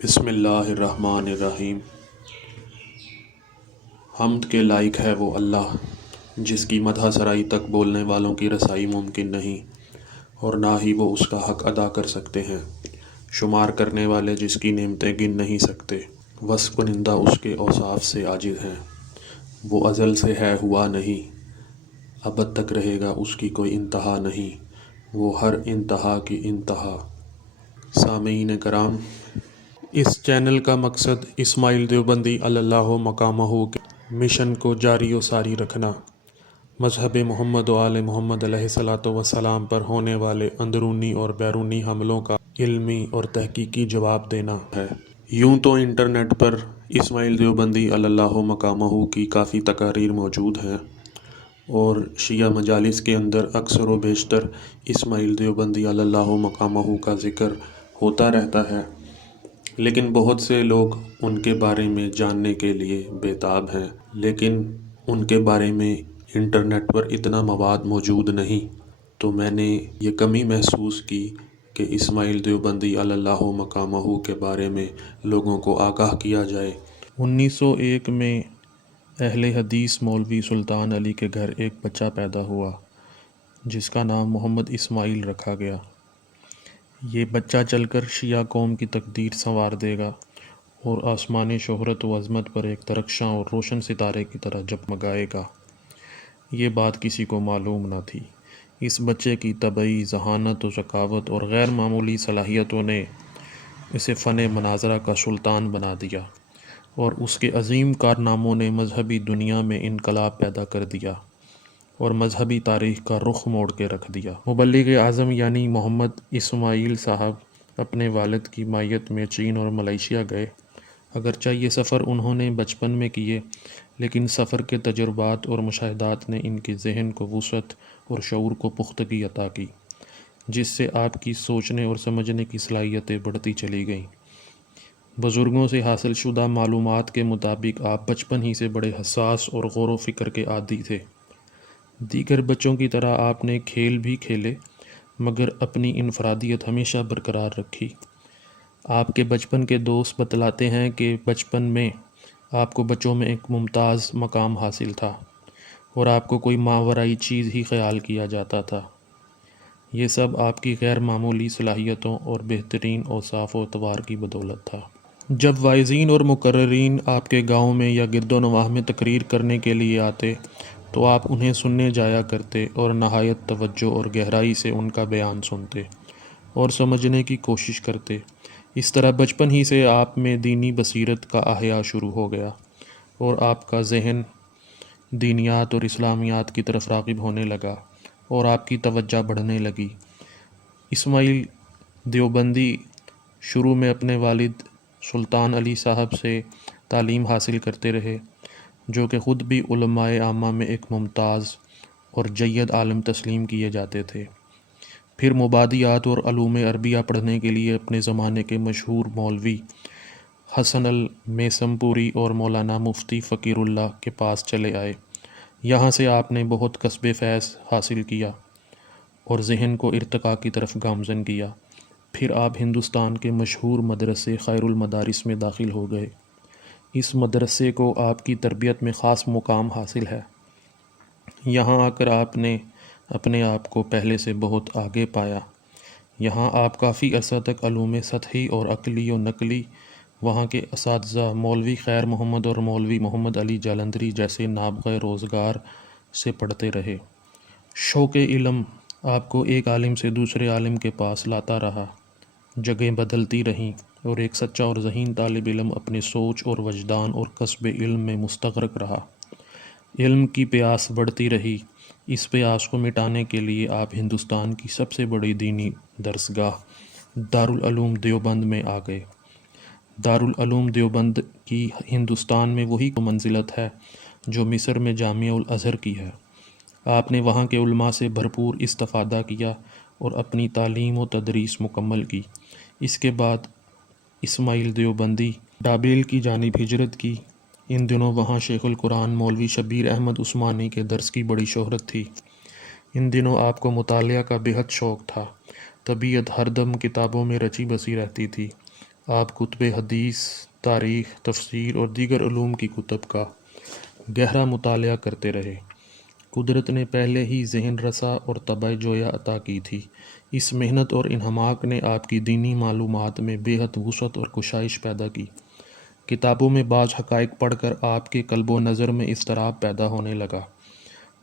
بسم اللہ الرحمن الرحیم۔ حمد کے لائق ہے وہ اللہ جس کی مدح سرائی تک بولنے والوں کی رسائی ممکن نہیں، اور نہ ہی وہ اس کا حق ادا کر سکتے ہیں، شمار کرنے والے جس کی نعمتیں گن نہیں سکتے۔ وصف کنندہ اس کے اوصاف سے عاجز ہیں، وہ ازل سے ہے ہوا نہیں، ابد تک رہے گا اس کی کوئی انتہا نہیں، وہ ہر انتہا کی انتہا۔ سامعین کرام، اس چینل کا مقصد اسماعیل دیوبندی اللہ مقامہ کے مشن کو جاری و ساری رکھنا، مذہب محمد و آل محمد علیہ الصلاۃ والسلام پر ہونے والے اندرونی اور بیرونی حملوں کا علمی اور تحقیقی جواب دینا ہے۔ یوں تو انٹرنیٹ پر اسماعیل دیوبندی اللہ مقامہ کی کافی تقاریر موجود ہیں، اور شیعہ مجالس کے اندر اکثر و بیشتر اسماعیل دیوبندی اللہ مقامہ کا ذکر ہوتا رہتا ہے، لیکن بہت سے لوگ ان کے بارے میں جاننے کے لیے بےتاب ہیں، لیکن ان کے بارے میں انٹرنیٹ پر اتنا مواد موجود نہیں، تو میں نے یہ کمی محسوس کی کہ اسماعیل دیوبندی اللہ مقامہ کے بارے میں لوگوں کو آگاہ کیا جائے۔ 1901 میں اہل حدیث مولوی سلطان علی کے گھر ایک بچہ پیدا ہوا جس کا نام محمد اسماعیل رکھا گیا۔ یہ بچہ چل کر شیعہ قوم کی تقدیر سنوار دے گا اور آسمان شہرت و عظمت پر ایک درخشاں اور روشن ستارے کی طرح جگمگائے گا۔ یہ بات کسی کو معلوم نہ تھی۔ اس بچے کی طبعی ذہانت و ذکاوت اور غیر معمولی صلاحیتوں نے اسے فن مناظرہ کا سلطان بنا دیا، اور اس کے عظیم کارناموں نے مذہبی دنیا میں انقلاب پیدا کر دیا اور مذہبی تاریخ کا رخ موڑ کے رکھ دیا۔ مبلغ اعظم یعنی محمد اسماعیل صاحب اپنے والد کی مائیت میں چین اور ملائیشیا گئے۔ اگرچہ یہ سفر انہوں نے بچپن میں کیے، لیکن سفر کے تجربات اور مشاہدات نے ان کے ذہن کو وسعت اور شعور کو پختگی عطا کی، جس سے آپ کی سوچنے اور سمجھنے کی صلاحیتیں بڑھتی چلی گئیں۔ بزرگوں سے حاصل شدہ معلومات کے مطابق آپ بچپن ہی سے بڑے حساس اور غور و فکر کے عادی تھے۔ دیگر بچوں کی طرح آپ نے کھیل بھی کھیلے، مگر اپنی انفرادیت ہمیشہ برقرار رکھی۔ آپ کے بچپن کے دوست بتلاتے ہیں کہ بچپن میں آپ کو بچوں میں ایک ممتاز مقام حاصل تھا اور آپ کو کوئی ماورائی چیز ہی خیال کیا جاتا تھا۔ یہ سب آپ کی غیر معمولی صلاحیتوں اور بہترین اوصاف و اطوار کی بدولت تھا۔ جب واعظین اور مقررین آپ کے گاؤں میں یا گرد و نواح میں تقریر کرنے کے لیے آتے تو آپ انہیں سننے جایا کرتے اور نہایت توجہ اور گہرائی سے ان کا بیان سنتے اور سمجھنے کی کوشش کرتے۔ اس طرح بچپن ہی سے آپ میں دینی بصیرت کا احیاء شروع ہو گیا اور آپ کا ذہن دینیات اور اسلامیات کی طرف راغب ہونے لگا اور آپ کی توجہ بڑھنے لگی۔ اسماعیل دیوبندی شروع میں اپنے والد سلطان علی صاحب سے تعلیم حاصل کرتے رہے، جو کہ خود بھی علماء عامہ میں ایک ممتاز اور جید عالم تسلیم کیے جاتے تھے۔ پھر مبادیات اور علوم عربیہ پڑھنے کے لیے اپنے زمانے کے مشہور مولوی حسن المیثم پوری اور مولانا مفتی فقیر اللہ کے پاس چلے آئے۔ یہاں سے آپ نے بہت کسب فیض حاصل کیا اور ذہن کو ارتقاء کی طرف گامزن کیا۔ پھر آپ ہندوستان کے مشہور مدرسے خیر المدارس میں داخل ہو گئے۔ اس مدرسے کو آپ کی تربیت میں خاص مقام حاصل ہے۔ یہاں آ کر آپ نے اپنے آپ کو پہلے سے بہت آگے پایا۔ یہاں آپ کافی عرصہ تک علوم سطحی اور عقلی و نقلی وہاں کے اساتذہ مولوی خیر محمد اور مولوی محمد علی جالندھری جیسے نابغہ روزگار سے پڑھتے رہے۔ شوق علم آپ کو ایک عالم سے دوسرے عالم کے پاس لاتا رہا، جگہیں بدلتی رہیں، اور ایک سچا اور ذہین طالب علم اپنے سوچ اور وجدان اور کسب علم میں مستغرق رہا۔ علم کی پیاس بڑھتی رہی۔ اس پیاس کو مٹانے کے لیے آپ ہندوستان کی سب سے بڑی دینی درسگاہ دارالعلوم دیوبند میں آ گئے۔ دارالعلوم دیوبند کی ہندوستان میں وہی منزلت ہے جو مصر میں جامعہ الازہر کی ہے۔ آپ نے وہاں کے علماء سے بھرپور استفادہ کیا اور اپنی تعلیم و تدریس مکمل کی۔ اس کے بعد اسماعیل دیوبندی بابل کی جانب ہجرت کی۔ ان دنوں وہاں شیخ القرآن مولوی شبیر احمد عثمانی کے درس کی بڑی شہرت تھی۔ ان دنوں آپ کو مطالعہ کا بے حد شوق تھا۔ طبیعت ہر دم کتابوں میں رچی بسی رہتی تھی۔ آپ کتب حدیث، تاریخ، تفسیر اور دیگر علوم کی کتب کا گہرا مطالعہ کرتے رہے۔ قدرت نے پہلے ہی ذہن رسا اور طبع جویا عطا کی تھی۔ اس محنت اور انہماک نے آپ کی دینی معلومات میں بے حد وسعت اور کشائش پیدا کی۔ کتابوں میں بعض حقائق پڑھ کر آپ کے قلب و نظر میں اضطراب پیدا ہونے لگا۔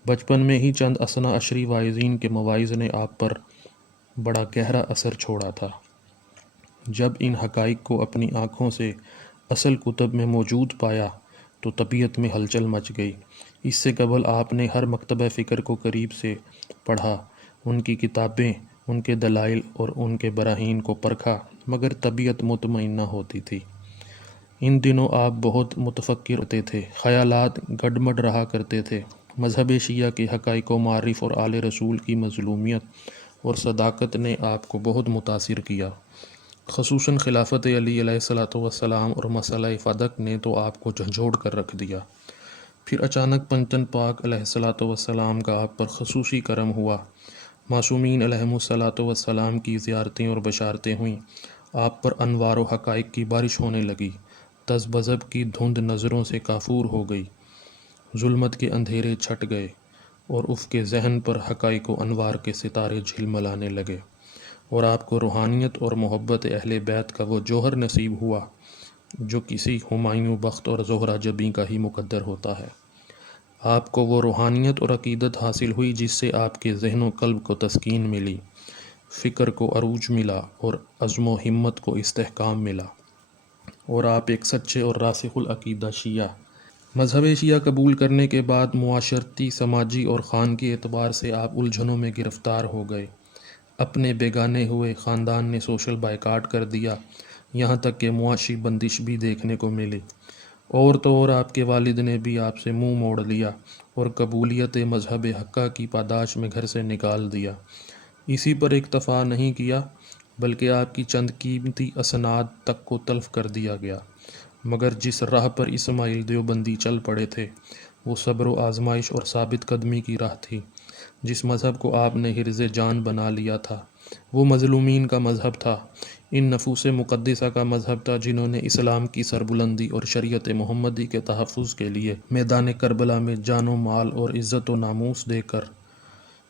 بچپن میں ہی چند اثنا عشری واعظین کے مواعظ نے آپ پر بڑا گہرا اثر چھوڑا تھا۔ جب ان حقائق کو اپنی آنکھوں سے اصل کتب میں موجود پایا تو طبیعت میں ہلچل مچ گئی۔ اس سے قبل آپ نے ہر مکتبہ فکر کو قریب سے پڑھا، ان کی کتابیں، ان کے دلائل اور ان کے براہین کو پرکھا، مگر طبیعت مطمئن نہ ہوتی تھی۔ ان دنوں آپ بہت متفکر ہوتے تھے، خیالات گڈمڈ رہا کرتے تھے۔ مذہب شیعہ کے حقائق و معارف اور آل رسول کی مظلومیت اور صداقت نے آپ کو بہت متاثر کیا۔ خصوصاً خلافت علی علیہ السلام اور مسئلہ فدق نے تو آپ کو جھنجھوڑ کر رکھ دیا۔ پھر اچانک پنجتن پاک علیہ السلام کا آپ پر خصوصی کرم ہوا۔ معصومین علیہم السلام کی زیارتیں اور بشارتیں ہوئیں۔ آپ پر انوار و حقائق کی بارش ہونے لگی۔ تذبذب کی دھند نظروں سے کافور ہو گئی۔ ظلمت کے اندھیرے چھٹ گئے اور افق ذہن پر حقائق و انوار کے ستارے جھلملانے لگے، اور آپ کو روحانیت اور محبت اہل بیت کا وہ جوہر نصیب ہوا جو کسی ہمایوں بخت اور زہرہ جبیں کا ہی مقدر ہوتا ہے۔ آپ کو وہ روحانیت اور عقیدت حاصل ہوئی جس سے آپ کے ذہن و قلب کو تسکین ملی، فکر کو عروج ملا اور عزم و ہمت کو استحکام ملا، اور آپ ایک سچے اور راسخ العقیدہ شیعہ مذہب شیعہ قبول کرنے کے بعد معاشرتی، سماجی اور خانگی اعتبار سے آپ الجھنوں میں گرفتار ہو گئے۔ اپنے بیگانے ہوئے خاندان نے سوشل بائیکاٹ کر دیا، یہاں تک کہ معاشی بندش بھی دیکھنے کو ملی۔ اور تو اور آپ کے والد نے بھی آپ سے منہ موڑ لیا اور قبولیت مذہب حقہ کی پاداش میں گھر سے نکال دیا۔ اسی پر اکتفا نہیں کیا بلکہ آپ کی چند قیمتی اسناد تک کو تلف کر دیا گیا۔ مگر جس راہ پر اسماعیل دیوبندی چل پڑے تھے وہ صبر و آزمائش اور ثابت قدمی کی راہ تھی۔ جس مذہب کو آپ نے حرز جان بنا لیا تھا وہ مظلومین کا مذہب تھا، ان نفوس مقدسہ کا مذہب تھا جنہوں نے اسلام کی سربلندی اور شریعت محمدی کے تحفظ کے لیے میدان کربلا میں جان و مال اور عزت و ناموس دے کر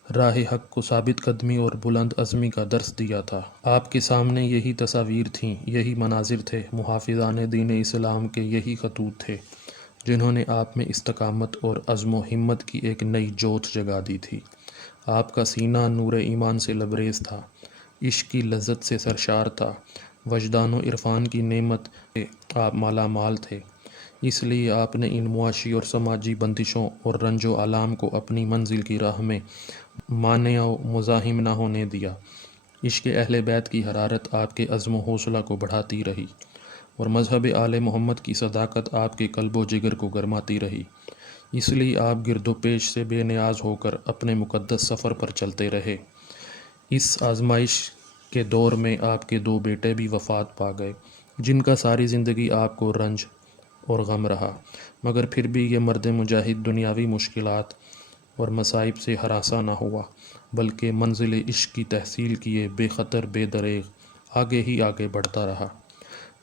راہ حق کو ثابت قدمی اور بلند عزمی کا درس دیا تھا۔ آپ کے سامنے یہی تصاویر تھیں، یہی مناظر تھے، محافظان دین اسلام کے یہی خطوط تھے جنہوں نے آپ میں استقامت اور عزم و ہمت کی ایک نئی جوت جگا دی تھی۔ آپ کا سینہ نور ایمان سے لبریز تھا، عشق کی لذت سے سرشار تھا، وجدان و عرفان کی نعمت سے آپ مالا مال تھے۔ اس لیے آپ نے ان معاشی اور سماجی بندشوں اور رنج و آلام کو اپنی منزل کی راہ میں مانع و مزاحم نہ ہونے دیا۔ عشق اہل بیت کی حرارت آپ کے عزم و حوصلہ کو بڑھاتی رہی اور مذہب آل محمد کی صداقت آپ کے قلب و جگر کو گرماتی رہی۔ اس لیے آپ گرد و پیش سے بے نیاز ہو کر اپنے مقدس سفر پر چلتے رہے۔ اس آزمائش کے دور میں آپ کے 2 بیٹے بھی وفات پا گئے جن کا ساری زندگی آپ کو رنج اور غم رہا، مگر پھر بھی یہ مرد مجاہد دنیاوی مشکلات اور مصائب سے ہراساں نہ ہوا بلکہ منزل عشق کی تحصیل کیے بے خطر بے دریغ آگے ہی آگے بڑھتا رہا۔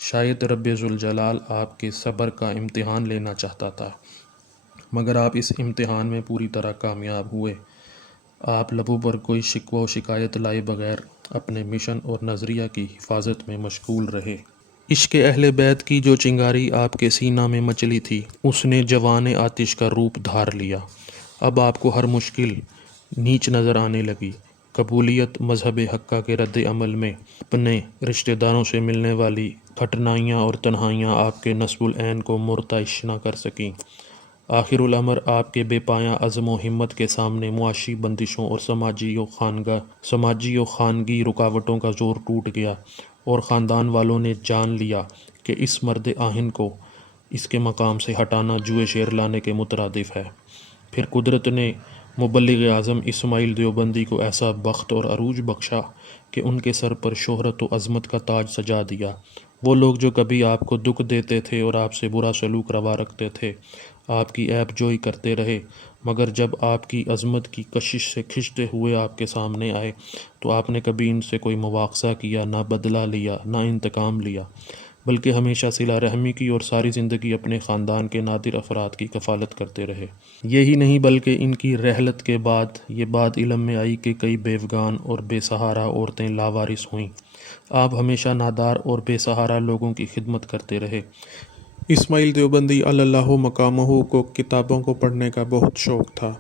شاید رب ذوالجلال آپ کے صبر کا امتحان لینا چاہتا تھا، مگر آپ اس امتحان میں پوری طرح کامیاب ہوئے۔ آپ لبوں پر کوئی شکوہ و شکایت لائے بغیر اپنے مشن اور نظریہ کی حفاظت میں مشغول رہے۔ عشق اہل بیت کی جو چنگاری آپ کے سینہ میں مچلی تھی اس نے جوان آتش کا روپ دھار لیا۔ اب آپ کو ہر مشکل نیچ نظر آنے لگی۔ قبولیت مذہب حقہ کے رد عمل میں اپنے رشتہ داروں سے ملنے والی کٹھنائیاں اور تنہائیاں آپ کے نصب العین کو مرتعش نہ کر سکیں۔ آخر الامر آپ کے بے پایاں عزم و ہمت کے سامنے معاشی بندشوں اور سماجی و خانگی رکاوٹوں کا زور ٹوٹ گیا اور خاندان والوں نے جان لیا کہ اس مرد آہن کو اس کے مقام سے ہٹانا جوئے شیر لانے کے مترادف ہے۔ پھر قدرت نے مبلغ اعظم اسماعیل دیوبندی کو ایسا بخت اور عروج بخشا کہ ان کے سر پر شہرت و عظمت کا تاج سجا دیا۔ وہ لوگ جو کبھی آپ کو دکھ دیتے تھے اور آپ سے برا سلوک روا رکھتے تھے، آپ کی عیب جوئی کرتے رہے، مگر جب آپ کی عظمت کی کشش سے کھنچتے ہوئے آپ کے سامنے آئے تو آپ نے کبھی ان سے کوئی مواخذہ کیا، نہ بدلہ لیا، نہ انتقام لیا، بلکہ ہمیشہ صلہ رحمی کی اور ساری زندگی اپنے خاندان کے نادر افراد کی کفالت کرتے رہے۔ یہی نہیں بلکہ ان کی رحلت کے بعد یہ بات علم میں آئی کہ کئی بیوگان اور بے سہارا عورتیں لاوارث ہوئیں۔ آپ ہمیشہ نادار اور بے سہارا لوگوں کی خدمت کرتے رہے۔ اسماعیل دیوبندی اللہ مقامہ کو کتابوں کو پڑھنے کا بہت شوق تھا۔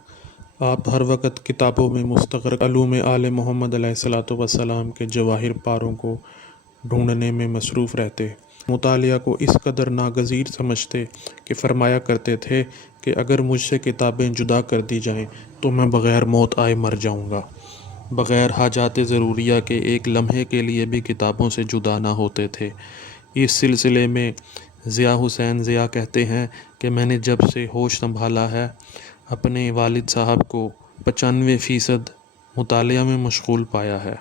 آپ ہر وقت کتابوں میں مستغرق علوم آل محمد علیہ السلام کے جواہر پاروں کو ڈھونڈنے میں مصروف رہتے، مطالعہ کو اس قدر ناگزیر سمجھتے کہ فرمایا کرتے تھے کہ اگر مجھ سے کتابیں جدا کر دی جائیں تو میں بغیر موت آئے مر جاؤں گا۔ بغیر حاجات ضروریہ کے ایک لمحے کے لیے بھی کتابوں سے جدا نہ ہوتے تھے۔ اس سلسلے میں ضیاء حسین ضیاء کہتے ہیں کہ میں نے جب سے ہوش سنبھالا ہے اپنے والد صاحب کو 95% مطالعہ میں مشغول پایا ہے۔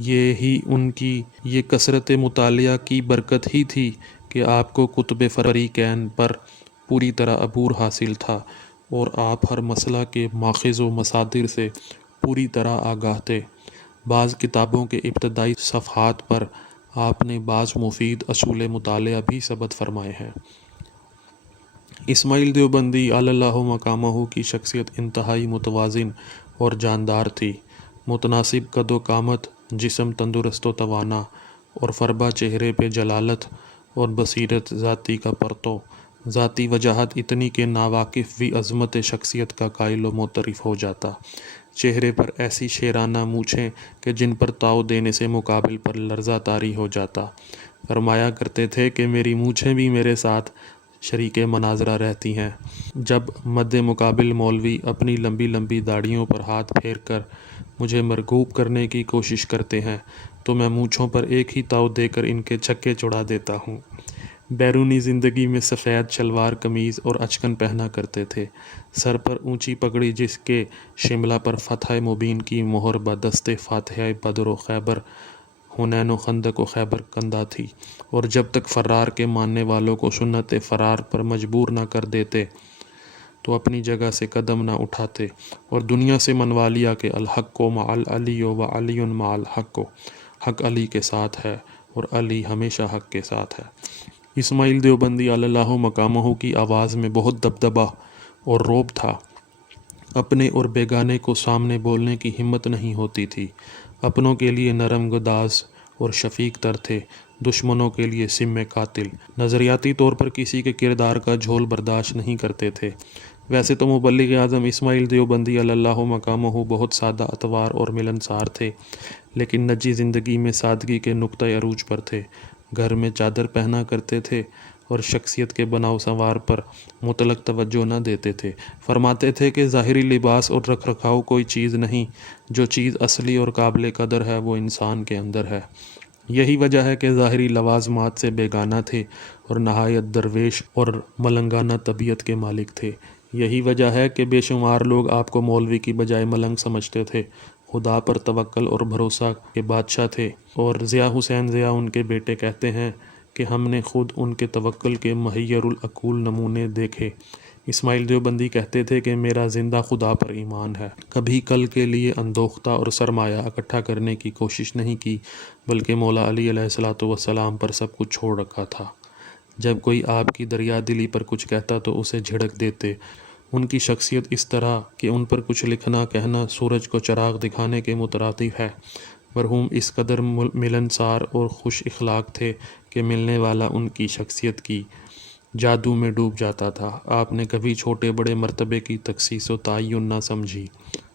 یہی ان کی یہ کثرت مطالعہ کی برکت ہی تھی کہ آپ کو کتب فریقین پر پوری طرح عبور حاصل تھا اور آپ ہر مسئلہ کے ماخذ و مصادر سے پوری طرح آگاہ تھے۔ بعض کتابوں کے ابتدائی صفحات پر آپ نے بعض مفید اصول مطالعہ بھی ثبت فرمائے ہیں۔ اسماعیل دیوبندی اللہ مقامہ کی شخصیت انتہائی متوازن اور جاندار تھی۔ متناسب قد و قامت، جسم تندرست و توانا اور فربا چہرے پہ جلالت اور بصیرت ذاتی کا پرتو، ذاتی وجاہت اتنی کہ ناواقف بھی عظمت شخصیت کا قائل و معترف ہو جاتا۔ چہرے پر ایسی شیرانہ مونچھیں کہ جن پر تاؤ دینے سے مقابل پر لرزہ طاری ہو جاتا۔ فرمایا کرتے تھے کہ میری مونچھیں بھی میرے ساتھ شریک مناظرہ رہتی ہیں۔ جب مد مقابل مولوی اپنی لمبی لمبی داڑھیوں پر ہاتھ پھیر کر مجھے مرغوب کرنے کی کوشش کرتے ہیں تو میں مونچھوں پر ایک ہی تاؤ دے کر ان کے چھکے چھڑا دیتا ہوں۔ بیرونی زندگی میں سفید شلوار قمیض اور اچکن پہنا کرتے تھے، سر پر اونچی پگڑی جس کے شملہ پر فتح مبین کی مہر بدست فاتحہ بدر و خیبر، حنین و خندق و خیبر کندہ تھی، اور جب تک فرار کے ماننے والوں کو سنت فرار پر مجبور نہ کر دیتے تو اپنی جگہ سے قدم نہ اٹھاتے، اور دنیا سے منوا لیا کہ الحق مع العلی و علی مع الحق، حق علی کے ساتھ ہے اور علی ہمیشہ حق کے ساتھ ہے۔ اسماعیل دیوبندی اللہ مقامہ کی آواز میں بہت دبدبہ اور روب تھا۔ اپنے اور بیگانے کو سامنے بولنے کی ہمت نہیں ہوتی تھی۔ اپنوں کے لیے نرم گداز اور شفیق تر تھے، دشمنوں کے لیے سم قاتل۔ نظریاتی طور پر کسی کے کردار کا جھول برداشت نہیں کرتے تھے۔ ویسے تو مبلغ اعظم اسماعیل دیوبندی اللہ مقامہ بہت سادہ اتوار اور ملنسار تھے، لیکن نجی زندگی میں سادگی کے نقطہ عروج پر تھے۔ گھر میں چادر پہنا کرتے تھے اور شخصیت کے بناؤ سنوار پر مطلق توجہ نہ دیتے تھے۔ فرماتے تھے کہ ظاہری لباس اور رکھ رکھاؤ کوئی چیز نہیں، جو چیز اصلی اور قابل قدر ہے وہ انسان کے اندر ہے۔ یہی وجہ ہے کہ ظاہری لوازمات سے بیگانہ تھے اور نہایت درویش اور ملنگانہ طبیعت کے مالک تھے۔ یہی وجہ ہے کہ بے شمار لوگ آپ کو مولوی کی بجائے ملنگ سمجھتے تھے۔ خدا پر توکل اور بھروسہ کے بادشاہ تھے، اور ضیاء حسین ضیاء ان کے بیٹے کہتے ہیں کہ ہم نے خود ان کے توکل کے محیر العقول نمونے دیکھے۔ اسماعیل دیوبندی کہتے تھے کہ میرا زندہ خدا پر ایمان ہے، کبھی کل کے لیے اندوختہ اور سرمایہ اکٹھا کرنے کی کوشش نہیں کی، بلکہ مولا علی علیہ السلام پر سب کچھ چھوڑ رکھا تھا۔ جب کوئی آپ کی دریا دلی پر کچھ کہتا تو اسے جھڑک دیتے۔ ان کی شخصیت اس طرح کہ ان پر کچھ لکھنا کہنا سورج کو چراغ دکھانے کے مترادف ہے۔ مرحوم اس قدر ملنسار اور خوش اخلاق تھے کہ ملنے والا ان کی شخصیت کی جادو میں ڈوب جاتا تھا۔ آپ نے کبھی چھوٹے بڑے مرتبے کی تخصیص و تعین نہ سمجھی،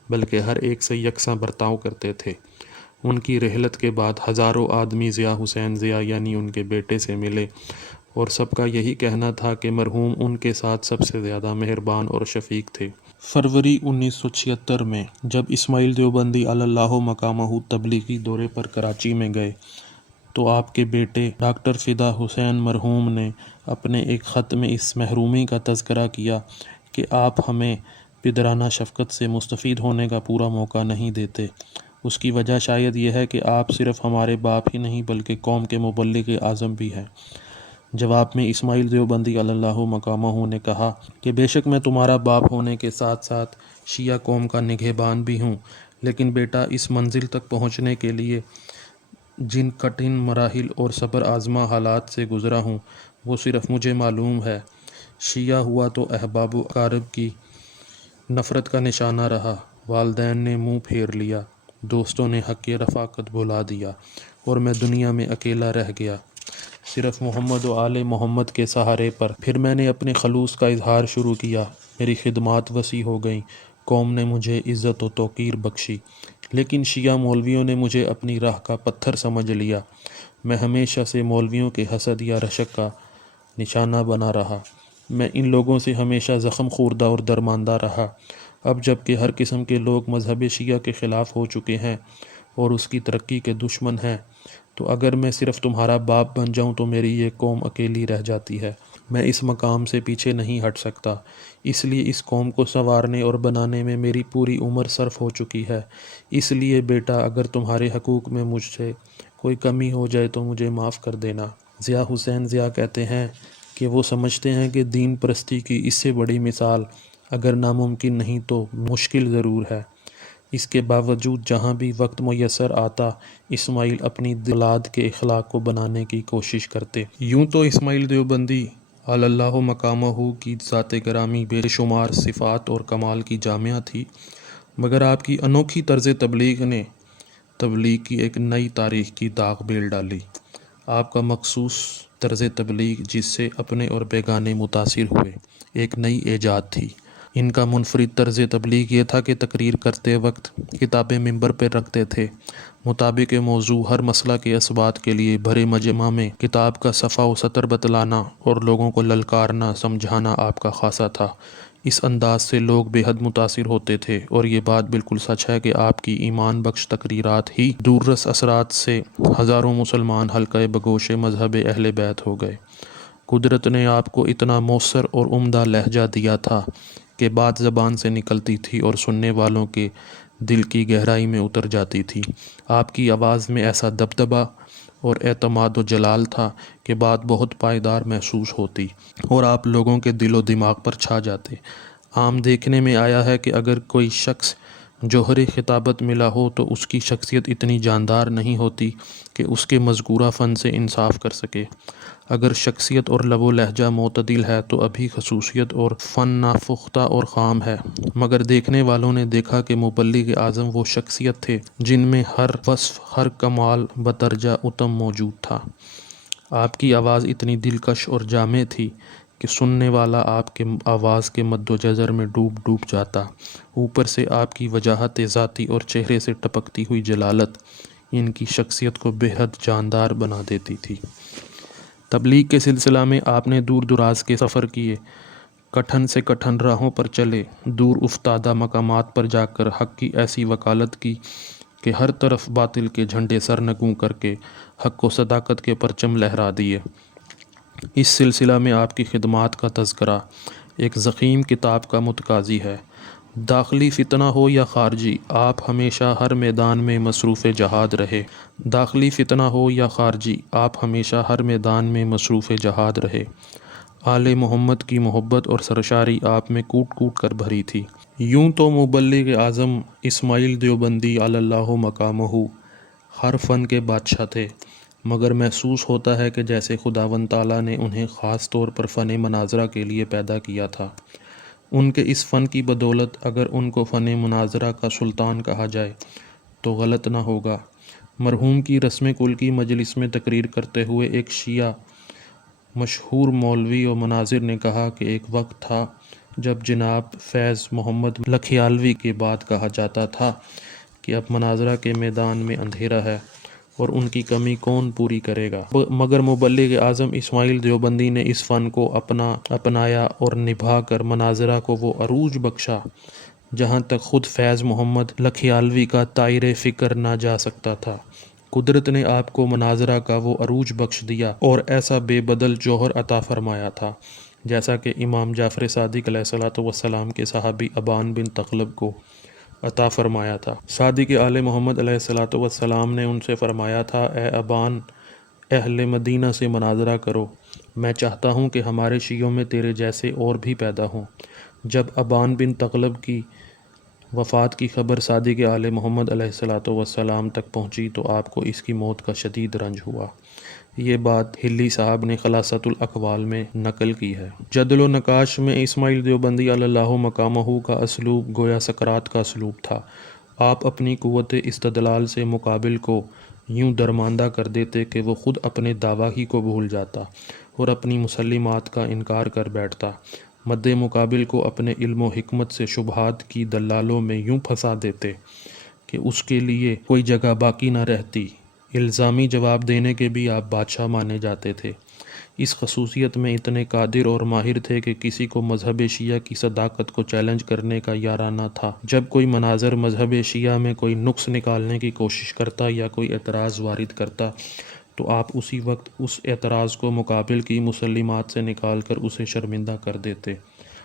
بلکہ ہر ایک سے یکساں برتاؤ کرتے تھے۔ ان کی رحلت کے بعد ہزاروں آدمی ضیاء حسین ضیاء یعنی ان کے بیٹے سے ملے، اور سب کا یہی کہنا تھا کہ مرحوم ان کے ساتھ سب سے زیادہ مہربان اور شفیق تھے۔ فروری 1976 میں جب اسماعیل دیوبندی اللہ مقامہ تبلیغی دورے پر کراچی میں گئے تو آپ کے بیٹے ڈاکٹر فدا حسین مرحوم نے اپنے ایک خط میں اس محرومی کا تذکرہ کیا کہ آپ ہمیں پدرانہ شفقت سے مستفید ہونے کا پورا موقع نہیں دیتے۔ اس کی وجہ شاید یہ ہے کہ آپ صرف ہمارے باپ ہی نہیں بلکہ قوم کے مبلغ اعظم بھی ہیں۔ جواب میں اسماعیل دیوبندی علی اللہ مقامہ نے کہا کہ بے شک میں تمہارا باپ ہونے کے ساتھ ساتھ شیعہ قوم کا نگہبان بھی ہوں، لیکن بیٹا اس منزل تک پہنچنے کے لیے جن کٹھن مراحل اور صبر آزما حالات سے گزرا ہوں وہ صرف مجھے معلوم ہے۔ شیعہ ہوا تو احباب و اقارب کی نفرت کا نشانہ رہا، والدین نے منہ پھیر لیا، دوستوں نے حق رفاقت بھلا دیا اور میں دنیا میں اکیلا رہ گیا صرف محمد و آل محمد کے سہارے پر۔ پھر میں نے اپنے خلوص کا اظہار شروع کیا، میری خدمات وسیع ہو گئیں، قوم نے مجھے عزت و توقیر بخشی، لیکن شیعہ مولویوں نے مجھے اپنی راہ کا پتھر سمجھ لیا۔ میں ہمیشہ سے مولویوں کے حسد یا رشک کا نشانہ بنا رہا، میں ان لوگوں سے ہمیشہ زخم خوردہ اور درماندہ رہا۔ اب جب کہ ہر قسم کے لوگ مذہب شیعہ کے خلاف ہو چکے ہیں اور اس کی ترقی کے دشمن ہیں، تو اگر میں صرف تمہارا باپ بن جاؤں تو میری یہ قوم اکیلی رہ جاتی ہے۔ میں اس مقام سے پیچھے نہیں ہٹ سکتا، اس لیے اس قوم کو سنوارنے اور بنانے میں میری پوری عمر صرف ہو چکی ہے۔ اس لیے بیٹا اگر تمہارے حقوق میں مجھ سے کوئی کمی ہو جائے تو مجھے معاف کر دینا۔ ضیاء حسین ضیاء کہتے ہیں کہ وہ سمجھتے ہیں کہ دین پرستی کی اس سے بڑی مثال اگر ناممکن نہیں تو مشکل ضرور ہے۔ اس کے باوجود جہاں بھی وقت میسر آتا اسماعیل اپنی اولاد کے اخلاق کو بنانے کی کوشش کرتے۔ یوں تو اسماعیل دیوبندی علی اللہ مقامہ کی ذات گرامی بے شمار صفات اور کمال کی جامعہ تھی، مگر آپ کی انوکھی طرز تبلیغ نے تبلیغ کی ایک نئی تاریخ کی داغ بیل ڈالی۔ آپ کا مخصوص طرز تبلیغ جس سے اپنے اور بیگانے متاثر ہوئے، ایک نئی ایجاد تھی۔ ان کا منفرد طرز تبلیغ یہ تھا کہ تقریر کرتے وقت کتابیں ممبر پر رکھتے تھے، مطابق موضوع ہر مسئلہ کے اثبات کے لیے بھرے مجمع میں کتاب کا صفحہ و سطر بتلانا اور لوگوں کو للکارنا سمجھانا آپ کا خاصہ تھا۔ اس انداز سے لوگ بے حد متاثر ہوتے تھے، اور یہ بات بالکل سچ ہے کہ آپ کی ایمان بخش تقریرات ہی دوررس اثرات سے ہزاروں مسلمان حلقہ بگوش مذہب اہل بیت ہو گئے۔ قدرت نے آپ کو اتنا مؤثر اور عمدہ لہجہ دیا تھا کہ بات زبان سے نکلتی تھی اور سننے والوں کے دل کی گہرائی میں اتر جاتی تھی۔ آپ کی آواز میں ایسا دبدبہ اور اعتماد و جلال تھا کہ بات بہت پائیدار محسوس ہوتی اور آپ لوگوں کے دل و دماغ پر چھا جاتے۔ عام دیکھنے میں آیا ہے کہ اگر کوئی شخص جوہر خطابت ملا ہو تو اس کی شخصیت اتنی جاندار نہیں ہوتی کہ اس کے مذکورہ فن سے انصاف کر سکے۔ اگر شخصیت اور لب و لہجہ معتدل ہے تو ابھی خصوصیت اور فن ناپختہ اور خام ہے، مگر دیکھنے والوں نے دیکھا کہ مبلغ اعظم وہ شخصیت تھے جن میں ہر وصف، ہر کمال بدرجہ اتم موجود تھا۔ آپ کی آواز اتنی دلکش اور جامع تھی کہ سننے والا آپ کے آواز کے مد و جزر میں ڈوب جاتا۔ اوپر سے آپ کی وجاہت ذاتی اور چہرے سے ٹپکتی ہوئی جلالت ان کی شخصیت کو بے حد جاندار بنا دیتی تھی۔ تبلیغ کے سلسلہ میں آپ نے دور دراز کے سفر کیے، کٹھن سے کٹھن راہوں پر چلے، دور افتادہ مقامات پر جا کر حق کی ایسی وکالت کی کہ ہر طرف باطل کے جھنڈے سرنگوں کر کے حق و صداقت کے پرچم لہرا دیے۔ اس سلسلہ میں آپ کی خدمات کا تذکرہ ایک ضخیم کتاب کا متقاضی ہے۔ داخلی فتنہ ہو یا خارجی، آپ ہمیشہ ہر میدان میں مصروف جہاد رہے۔ داخلی فتنہ ہو یا خارجی، آپ ہمیشہ ہر میدان میں مصروف جہاد رہے۔ آل محمد کی محبت اور سرشاری آپ میں کوٹ کوٹ کر بھری تھی۔ یوں تو مبلغ اعظم اسماعیل دیوبندی علی اللہ مقامہ ہر فن کے بادشاہ تھے، مگر محسوس ہوتا ہے کہ جیسے خداوند تعالیٰ نے انہیں خاص طور پر فن مناظرہ کے لیے پیدا کیا تھا۔ ان کے اس فن کی بدولت اگر ان کو فن مناظرہ کا سلطان کہا جائے تو غلط نہ ہوگا۔ مرحوم کی رسم کل کی مجلس میں تقریر کرتے ہوئے ایک شیعہ مشہور مولوی و مناظر نے کہا کہ ایک وقت تھا جب جناب فیض محمد لکھیالوی کے بعد کہا جاتا تھا کہ اب مناظرہ کے میدان میں اندھیرا ہے اور ان کی کمی کون پوری کرے گا، مگر مبلغ اعظم اسماعیل دیوبندی نے اس فن کو اپنایا اور نبھا کر مناظرہ کو وہ عروج بخشا جہاں تک خود فیض محمد لکھیالوی کا طائر فکر نہ جا سکتا تھا۔ قدرت نے آپ کو مناظرہ کا وہ عروج بخش دیا اور ایسا بے بدل جوہر عطا فرمایا تھا جیسا کہ امام جعفر صادق علیہ الصلوۃ والسلام کے صحابی ابان بن تغلب کو عطا فرمایا تھا۔ صادق آل محمد علیہ الصلوۃ والسلام نے ان سے فرمایا تھا، اے ابان، اہل مدینہ سے مناظرہ کرو، میں چاہتا ہوں کہ ہمارے شیعوں میں تیرے جیسے اور بھی پیدا ہوں۔ جب ابان بن تغلب کی وفات کی خبر صادق آل محمد علیہ الصلوۃ والسلام تک پہنچی تو آپ کو اس کی موت کا شدید رنج ہوا۔ یہ بات ہلی صاحب نے خلاصۃ الاقوال میں نقل کی ہے۔ جدل و نقاش میں اسماعیل دیوبندی علی اللہ مقامہ کا اسلوب گویا سقراط کا اسلوب تھا۔ آپ اپنی قوت استدلال سے مقابل کو یوں درماندہ کر دیتے کہ وہ خود اپنے دعویٰ ہی کو بھول جاتا اور اپنی مسلمات کا انکار کر بیٹھتا، مد مقابل کو اپنے علم و حکمت سے شبہات کی دلالوں میں یوں پھنسا دیتے کہ اس کے لیے کوئی جگہ باقی نہ رہتی۔ الزامی جواب دینے کے بھی آپ بادشاہ مانے جاتے تھے۔ اس خصوصیت میں اتنے قادر اور ماہر تھے کہ کسی کو مذہب شیعہ کی صداقت کو چیلنج کرنے کا یارانہ تھا۔ جب کوئی مناظر مذہب شیعہ میں کوئی نقص نکالنے کی کوشش کرتا یا کوئی اعتراض وارد کرتا تو آپ اسی وقت اس اعتراض کو مقابل کی مسلمات سے نکال کر اسے شرمندہ کر دیتے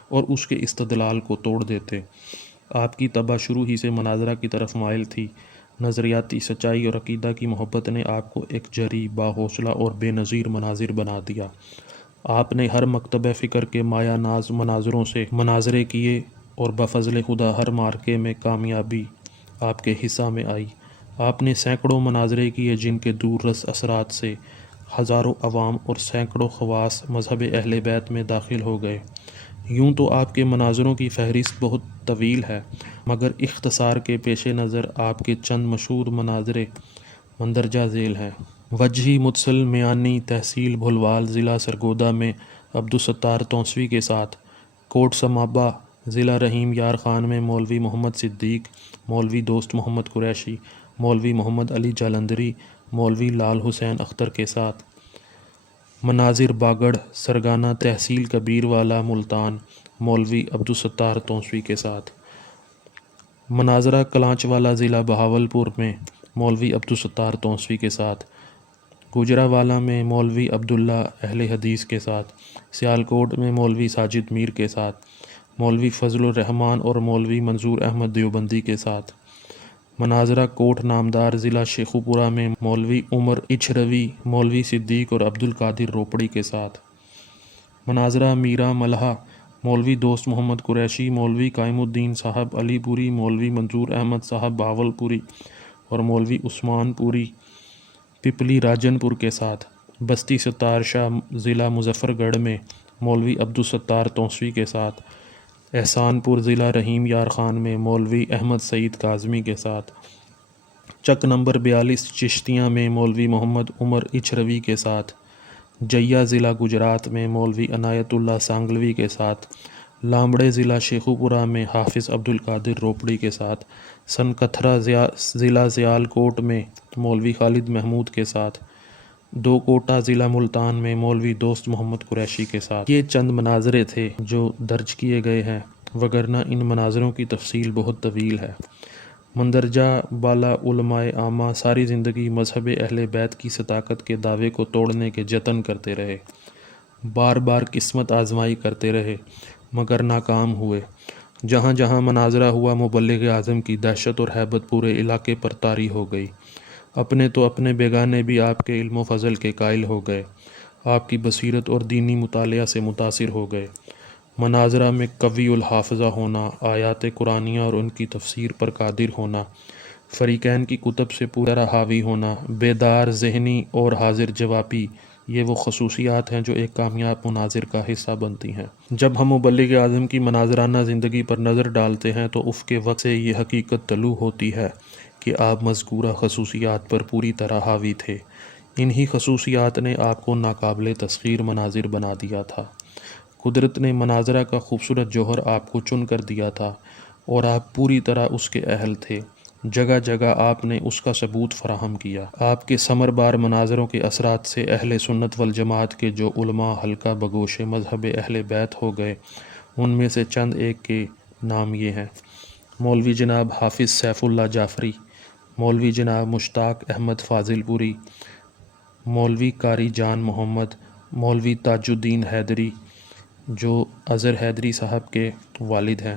اور اس کے استدلال کو توڑ دیتے۔ آپ کی طبع شروع ہی سے مناظرہ کی طرف مائل تھی۔ نظریاتی سچائی اور عقیدہ کی محبت نے آپ کو ایک جری، باحوصلہ اور بے نظیر مناظر بنا دیا۔ آپ نے ہر مکتبہ فکر کے مایہ ناز مناظروں سے مناظرے کیے اور بفضل خدا ہر مارکے میں کامیابی آپ کے حصہ میں آئی۔ آپ نے سینکڑوں مناظرے کیے جن کے دور رس اثرات سے ہزاروں عوام اور سینکڑوں خواص مذہب اہل بیت میں داخل ہو گئے۔ یوں تو آپ کے مناظروں کی فہرست بہت طویل ہے، مگر اختصار کے پیش نظر آپ کے چند مشہور مناظرے مندرجہ ذیل ہیں۔ وجہی متصل میانی تحصیل بھلوال ضلع سرگودا میں عبدالستار تونسوی کے ساتھ، کوٹ سمابہ ضلع رحیم یار خان میں مولوی محمد صدیق، مولوی دوست محمد قریشی، مولوی محمد علی جالندھری، مولوی لال حسین اختر کے ساتھ، مناظر باگڑ سرگانہ تحصیل کبیر والا ملتان، مولوی عبدالستار تونسوی کے ساتھ، مناظرہ کلانچ والا ضلع بہاولپور میں مولوی عبدالستار تونسوی کے ساتھ، گوجرانوالہ میں مولوی عبداللہ اہل حدیث کے ساتھ، سیالکوٹ میں مولوی ساجد میر کے ساتھ، مولوی فضل الرحمان اور مولوی منظور احمد دیوبندی کے ساتھ، مناظرہ کوٹ نامدار ضلع شیخوپورہ میں مولوی عمر اچھروی، مولوی صدیق اور عبدالقادر روپڑی کے ساتھ، مناظرہ میرا ملہا مولوی دوست محمد قریشی، مولوی قائم الدین صاحب علی پوری، مولوی منظور احمد صاحب بہاول پوری اور مولوی عثمان پوری پپلی راجن پور کے ساتھ، بستی ستار شاہ ضلع مظفر گڑھ میں مولوی عبدالستار تونسوی کے ساتھ، احسان پور ضلع رحیم یار خان میں مولوی احمد سعید کاظمی کے ساتھ، چک نمبر 42 چشتیاں میں مولوی محمد عمر اچھروی کے ساتھ، جیا ضلع گجرات میں مولوی عنایت اللہ سانگلوی کے ساتھ، لامبڑے ضلع شیخوپورہ میں حافظ عبدالقادر روپڑی کے ساتھ، سنکتھرا ضلع زیال کوٹ میں مولوی خالد محمود کے ساتھ، دو کوٹا ضلع ملتان میں مولوی دوست محمد قریشی کے ساتھ۔ یہ چند مناظرے تھے جو درج کیے گئے ہیں، وگرنہ ان مناظروں کی تفصیل بہت طویل ہے۔ مندرجہ بالا علماء عامہ ساری زندگی مذہب اہل بیت کی صداقت کے دعوے کو توڑنے کے جتن کرتے رہے، بار بار قسمت آزمائی کرتے رہے، مگر ناکام ہوئے۔ جہاں جہاں مناظرہ ہوا، مبلغ اعظم کی دہشت اور ہیبت پورے علاقے پر طاری ہو گئی۔ اپنے تو اپنے بیگانے بھی آپ کے علم و فضل کے قائل ہو گئے، آپ کی بصیرت اور دینی مطالعہ سے متاثر ہو گئے۔ مناظرہ میں قوی الحافظہ ہونا، آیات قرآنیہ اور ان کی تفسیر پر قادر ہونا، فریقین کی کتب سے پورا طرح حاوی ہونا، بیدار ذہنی اور حاضر جوابی، یہ وہ خصوصیات ہیں جو ایک کامیاب مناظر کا حصہ بنتی ہیں۔ جب ہم مبلغ اعظم کی مناظرانہ زندگی پر نظر ڈالتے ہیں تو اس کے وقت سے یہ حقیقت طلوع ہوتی ہے کہ آپ مذکورہ خصوصیات پر پوری طرح حاوی تھے۔ انہی خصوصیات نے آپ کو ناقابل تسخیر مناظر بنا دیا تھا۔ قدرت نے مناظرہ کا خوبصورت جوہر آپ کو چن کر دیا تھا اور آپ پوری طرح اس کے اہل تھے۔ جگہ جگہ آپ نے اس کا ثبوت فراہم کیا۔ آپ کے ثمربار مناظروں کے اثرات سے اہل سنت والجماعت کے جو علماء حلقہ بگوش مذہب اہل بیت ہو گئے، ان میں سے چند ایک کے نام یہ ہیں: مولوی جناب حافظ سیف اللہ جعفری، مولوی جناب مشتاق احمد فاضل پوری، مولوی قاری جان محمد، مولوی تاج الدین حیدری جو اظہر حیدری صاحب کے والد ہیں،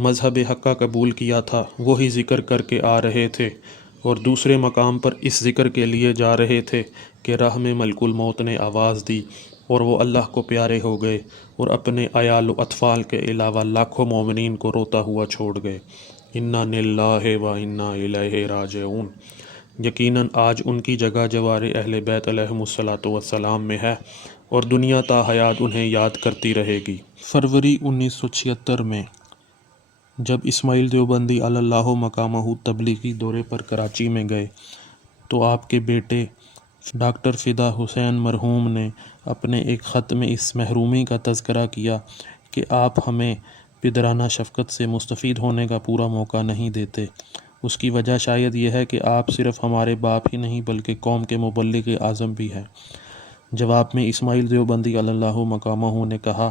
مذہب حقہ قبول کیا تھا وہی ذکر کر کے آ رہے تھے، اور دوسرے مقام پر اس ذکر کے لیے جا رہے تھے کہ راہ میں ملک الموت نے آواز دی اور وہ اللہ کو پیارے ہو گئے اور اپنے عیال و اطفال کے علاوہ لاکھوں مومنین کو روتا ہوا چھوڑ گئے۔ انا للہ و انا الیہ راجعون۔ یقیناً آج ان کی جگہ جوار اہل بیت علیہم الصلاۃ والسلام میں ہے اور دنیا تا حیات انہیں یاد کرتی رہے گی۔ فروری 1976 میں جب اسماعیل دیوبندی علی اللہ مقامہ تبلیغی دورے پر کراچی میں گئے تو آپ کے بیٹے ڈاکٹر فدا حسین مرحوم نے اپنے ایک خط میں اس محرومی کا تذکرہ کیا کہ آپ ہمیں پدرانہ شفقت سے مستفید ہونے کا پورا موقع نہیں دیتے۔ اس کی وجہ شاید یہ ہے کہ آپ صرف ہمارے باپ ہی نہیں بلکہ قوم کے مبلغ اعظم بھی ہیں۔ جواب میں اسماعیل دیوبندی علی اللہ مقامہ نے کہا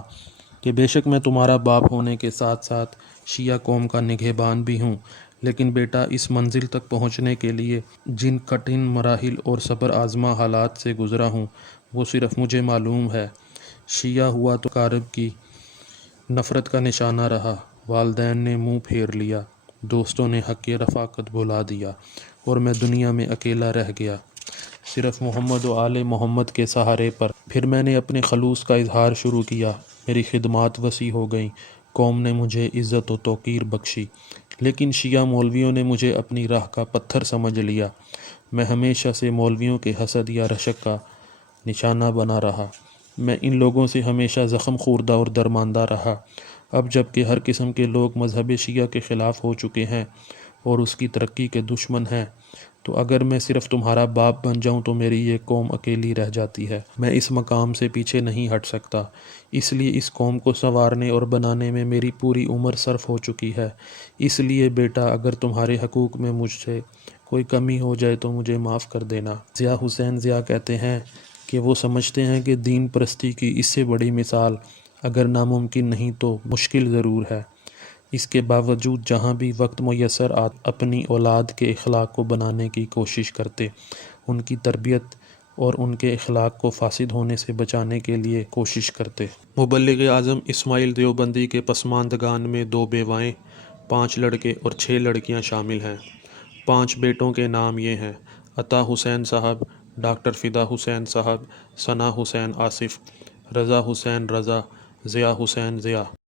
کہ بے شک میں تمہارا باپ ہونے کے ساتھ ساتھ شیعہ قوم کا نگہبان بھی ہوں، لیکن بیٹا اس منزل تک پہنچنے کے لیے جن کٹھن مراحل اور صبر آزما حالات سے گزرا ہوں وہ صرف مجھے معلوم ہے۔ شیعہ ہوا تو کارب کی نفرت کا نشانہ رہا، والدین نے منہ پھیر لیا، دوستوں نے حق رفاقت بھلا دیا اور میں دنیا میں اکیلا رہ گیا صرف محمد و آل محمد کے سہارے پر۔ پھر میں نے اپنے خلوص کا اظہار شروع کیا، میری خدمات وسیع ہو گئیں، قوم نے مجھے عزت و توقیر بخشی، لیکن شیعہ مولویوں نے مجھے اپنی راہ کا پتھر سمجھ لیا۔ میں ہمیشہ سے مولویوں کے حسد یا رشک کا نشانہ بنا رہا، میں ان لوگوں سے ہمیشہ زخم خوردہ اور درماندہ رہا۔ اب جب کہ ہر قسم کے لوگ مذہب شیعہ کے خلاف ہو چکے ہیں اور اس کی ترقی کے دشمن ہیں، تو اگر میں صرف تمہارا باپ بن جاؤں تو میری یہ قوم اکیلی رہ جاتی ہے۔ میں اس مقام سے پیچھے نہیں ہٹ سکتا، اس لیے اس قوم کو سنوارنے اور بنانے میں میری پوری عمر صرف ہو چکی ہے۔ اس لیے بیٹا اگر تمہارے حقوق میں مجھ سے کوئی کمی ہو جائے تو مجھے معاف کر دینا۔ ضیاء حسین ضیاء کہتے ہیں کہ وہ سمجھتے ہیں کہ دین پرستی کی اس سے بڑی مثال اگر ناممکن نہیں تو مشکل ضرور ہے۔ اس کے باوجود جہاں بھی وقت میسر اپنی اولاد کے اخلاق کو بنانے کی کوشش کرتے، ان کی تربیت اور ان کے اخلاق کو فاسد ہونے سے بچانے کے لیے کوشش کرتے۔ مبلغ اعظم اسماعیل دیوبندی کے پسماندگان میں 2 بیوائیں، 5 لڑکے اور 6 لڑکیاں شامل ہیں۔ 5 بیٹوں کے نام یہ ہیں: عطا حسین صاحب، ڈاکٹر فدا حسین صاحب، ثنا حسین آصف، رضا حسین رضا، ضیاء حسین ضیاء۔